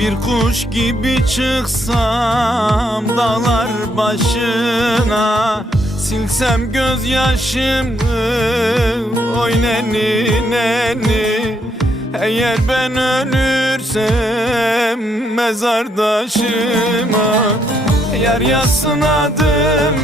Bir kuş gibi çıksam dağlar başına Silsem gözyaşımı oy neni neni Eğer ben ölürsem mezardaşıma Yar yazsın adım.